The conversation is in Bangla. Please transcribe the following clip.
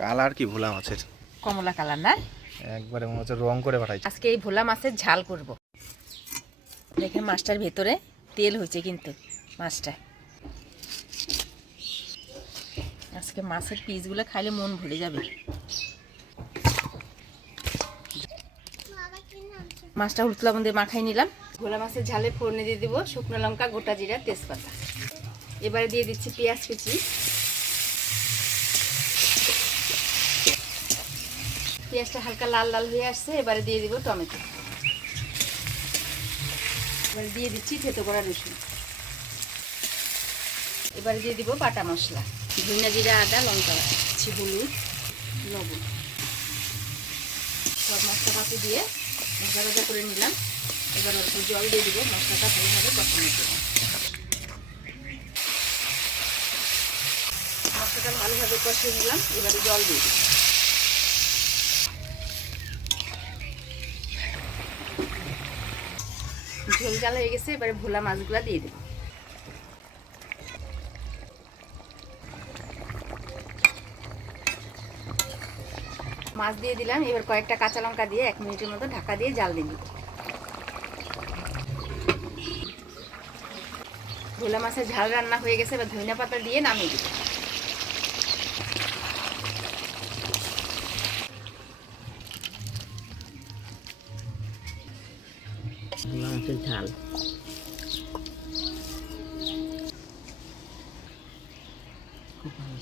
কালার কি ভোলা মাছের, কমলা কালার না? একবারে মনে হচ্ছে রং করে পাঠাইছে। আজকে এই ভোলা মাছের ঝাল করব। দেখেন মাছটার ভেতরে তেল হয়েছে, কিন্তু মাছটা আজকে মাছের পিসগুলো খাইলে মন ভরে যাবে। মাছটা হলুদ লবণ দিয়ে মাখাই নিলাম। ভোলা মাছের ঝালে ফোড়নে দিয়ে দিব শুকনো লঙ্কা, গোটা জিরা, তেজপাতা। এবারে দিয়ে দিচ্ছি পেঁয়াজ কুচি। পেঁয়াজটা হালকা লাল লাল হয়ে আসছে, এবারে দিয়ে দিব টমেটো। এবারে দিয়ে দিচ্ছি থেতো করা রসুন। এবারে দিয়ে দিব বাটা মশলা, ধনিয়া, জিরা, আদা, লঙ্কা, দিচ্ছি হলুদ, লবণ। সব মশলা পাতি দিয়ে ভাজা ভাজা করে নিলাম। এবার অল্প জল দিয়ে দিব, মশলাটা ভালোভাবে কষানোর জন্য। মশলাটা ভালোভাবে কষিয়ে নিলাম, এবারে জল দিয়ে দিব। ঝোল জাল হয়ে গেছে, এবারে ভোলা মাছগুলা দিয়ে দেব। মাছ দিয়ে দিলাম, এবার কয়েকটা কাঁচা লঙ্কা দিয়ে 1 মিনিটের মতো ঢাকা দিয়ে জাল দিয়ে দিব। ভোলা মাছের ঝাল রান্না হয়ে গেছে, এবার ধনিয়া পাতা দিয়ে নামিয়ে দিব। ভোলা মাছের ঝাল খুব ভালো।